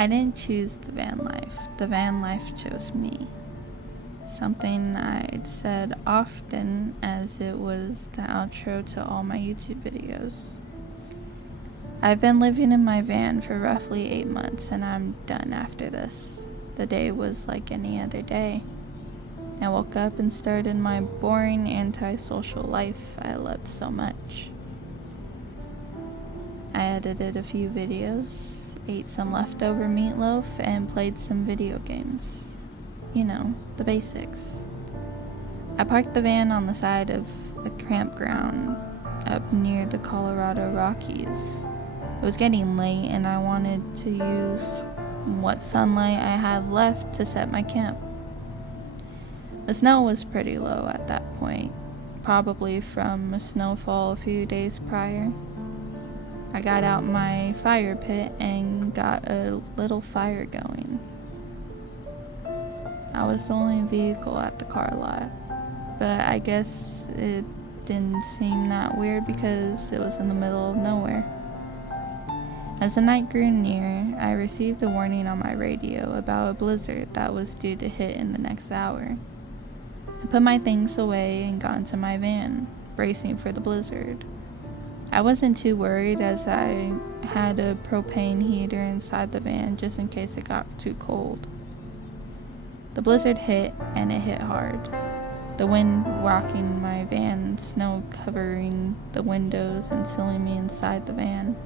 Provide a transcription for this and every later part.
I didn't choose the van life chose me. Something I'd said often, as it was the outro to all my YouTube videos. I've been living in my van for roughly 8 months, and I'm done after this. The day was like any other day. I woke up and started my boring antisocial life I loved so much. I edited a few videos, ate some leftover meatloaf, and played some video games. You know, the basics. I parked the van on the side of a campground up near the Colorado Rockies. It was getting late, and I wanted to use what sunlight I had left to set my camp. The snow was pretty low at that point, probably from a snowfall a few days prior. I got out my fire pit and got a little fire going. I was the only vehicle at the car lot, but I guess it didn't seem that weird because it was in the middle of nowhere. As the night grew near, I received a warning on my radio about a blizzard that was due to hit in the next hour. I put my things away and got into my van, bracing for the blizzard. I wasn't too worried as I had a propane heater inside the van just in case it got too cold. The blizzard hit, and it hit hard. The wind rocking my van, snow covering the windows and sealing me inside the van.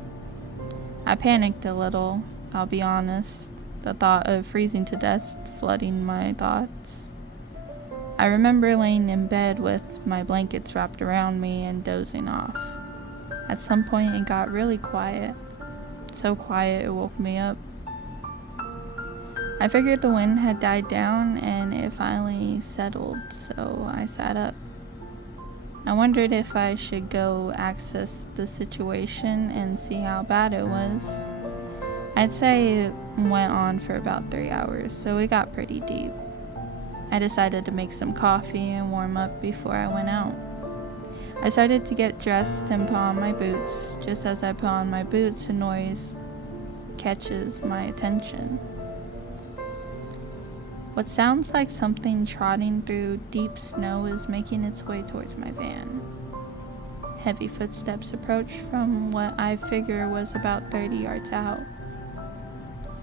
I panicked a little, I'll be honest, the thought of freezing to death flooding my thoughts. I remember laying in bed with my blankets wrapped around me and dozing off. At some point it got really quiet, so quiet it woke me up. I figured the wind had died down and it finally settled, so I sat up. I wondered if I should go access the situation and see how bad it was. I'd say it went on for about 3 hours, so it got pretty deep. I decided to make some coffee and warm up before I went out. I started to get dressed and put on my boots. Just as I put on my boots, a noise catches my attention. What sounds like something trotting through deep snow is making its way towards my van. Heavy footsteps approach from what I figure was about 30 yards out.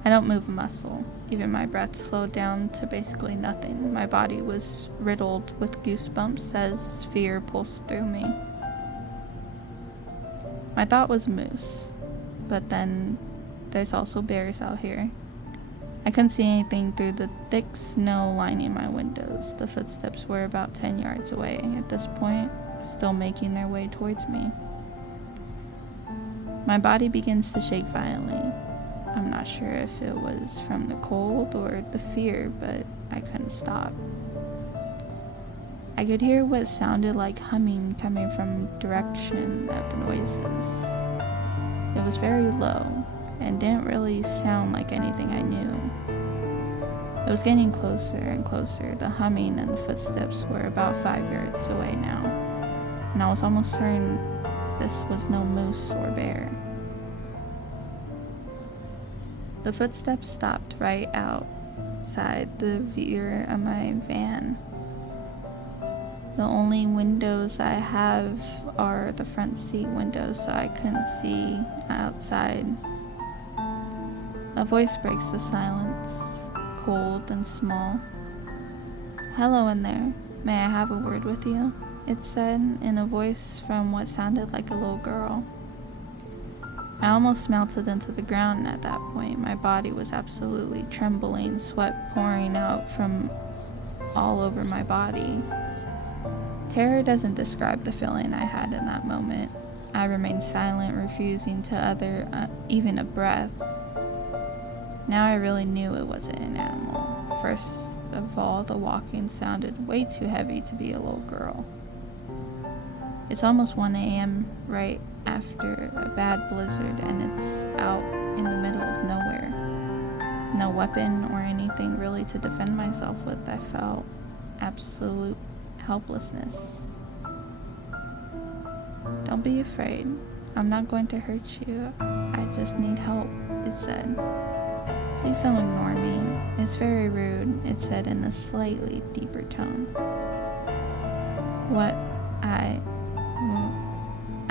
I don't move a muscle. Even my breath slowed down to basically nothing. My body was riddled with goosebumps as fear pulsed through me. My thought was moose, but then there's also bears out here. I couldn't see anything through the thick snow lining my windows. The footsteps were about 10 yards away at this point, still making their way towards me. My body begins to shake violently. I'm not sure if it was from the cold or the fear, but I couldn't stop. I could hear what sounded like humming coming from the direction of the noises. It was very low and didn't really sound like anything I knew. It was getting closer and closer. The humming and the footsteps were about 5 yards away now, and I was almost certain this was no moose or bear. The footsteps stopped right outside the rear of my van. The only windows I have are the front seat windows, so I couldn't see outside. A voice breaks the silence, cold and small. "Hello in there. May I have a word with you?" it said in a voice from what sounded like a little girl. I almost melted into the ground at that point. My body was absolutely trembling, sweat pouring out from all over my body. Terror doesn't describe the feeling I had in that moment. I remained silent, refusing to utter even a breath. Now I really knew it wasn't an animal. First of all, the walking sounded way too heavy to be a little girl. It's almost 1 a.m. right after a bad blizzard, and it's out in the middle of nowhere. No weapon or anything really to defend myself with. I felt absolute helplessness. "Don't be afraid. I'm not going to hurt you. I just need help," it said. Please don't ignore me. It's very rude, it said in a slightly deeper tone. What?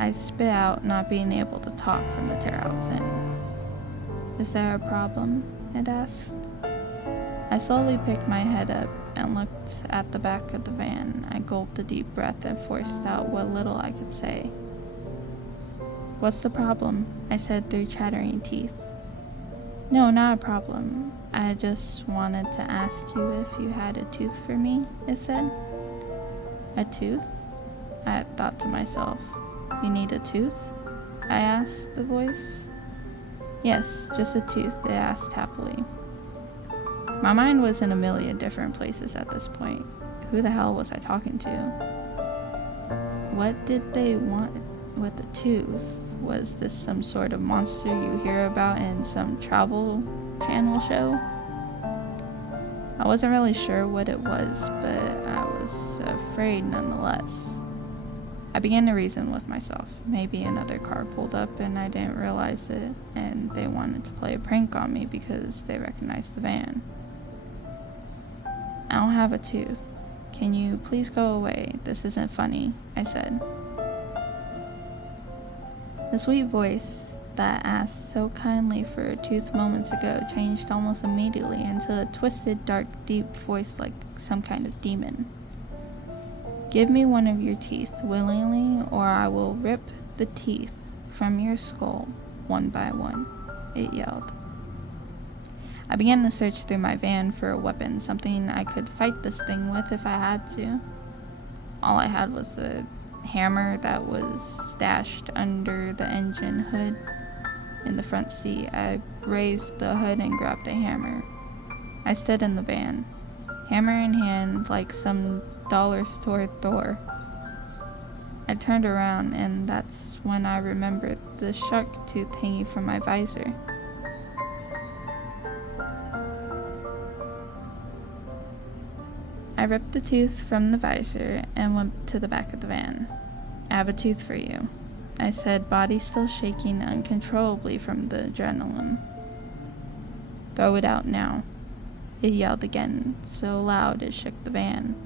I spit out, not being able to talk from the terror I was in. Is there a problem? It asked. I slowly picked my head up and looked at the back of the van. I gulped a deep breath and forced out what little I could say. What's the problem? I said through chattering teeth. No, not a problem. I just wanted to ask you if you had a tooth for me, it said. A tooth? I thought to myself. You need a tooth? I asked the voice. Yes, just a tooth, it asked happily. My mind was in a million different places at this point. Who the hell was I talking to? What did they want with a tooth? Was this some sort of monster you hear about in some travel channel show? I wasn't really sure what it was, but I was afraid nonetheless. I began to reason with myself. Maybe another car pulled up and I didn't realize it, and they wanted to play a prank on me because they recognized the van. I don't have a tooth. Can you please go away? This isn't funny, I said. The sweet voice that asked so kindly for a tooth moments ago changed almost immediately into a twisted, dark, deep voice like some kind of demon. Give me one of your teeth willingly, or I will rip the teeth from your skull one by one, it yelled. I began to search through my van for a weapon, something I could fight this thing with if I had to. All I had was a hammer that was stashed under the engine hood in the front seat. I raised the hood and grabbed a hammer. I stood in the van, hammer in hand like some dollar store Thor. I turned around, and that's when I remembered the shark tooth hanging from my visor. I ripped the tooth from the visor and went to the back of the van. I have a tooth for you, I said, body still shaking uncontrollably from the adrenaline. Throw it out now, it yelled again, so loud it shook the van.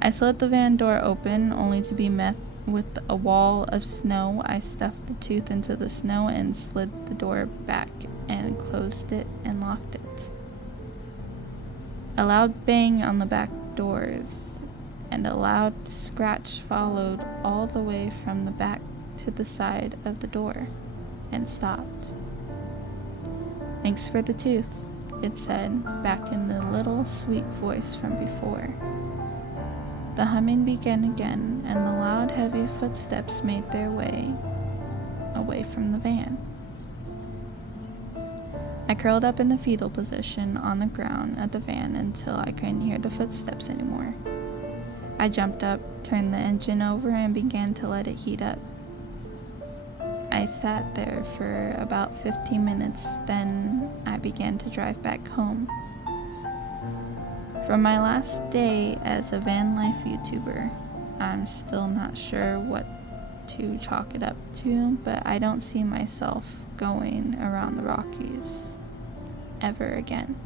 I slid the van door open, only to be met with a wall of snow. I stuffed the tooth into the snow and slid the door back and closed it and locked it. A loud bang on the back doors and a loud scratch followed all the way from the back to the side of the door and stopped. Thanks for the tooth, it said, back in the little sweet voice from before. The humming began again, and the loud, heavy footsteps made their way away from the van. I curled up in the fetal position on the ground of the van until I couldn't hear the footsteps anymore. I jumped up, turned the engine over, and began to let it heat up. I sat there for about 15 minutes, then I began to drive back home. From my last day as a van life YouTuber, I'm still not sure what to chalk it up to, but I don't see myself going around the Rockies ever again.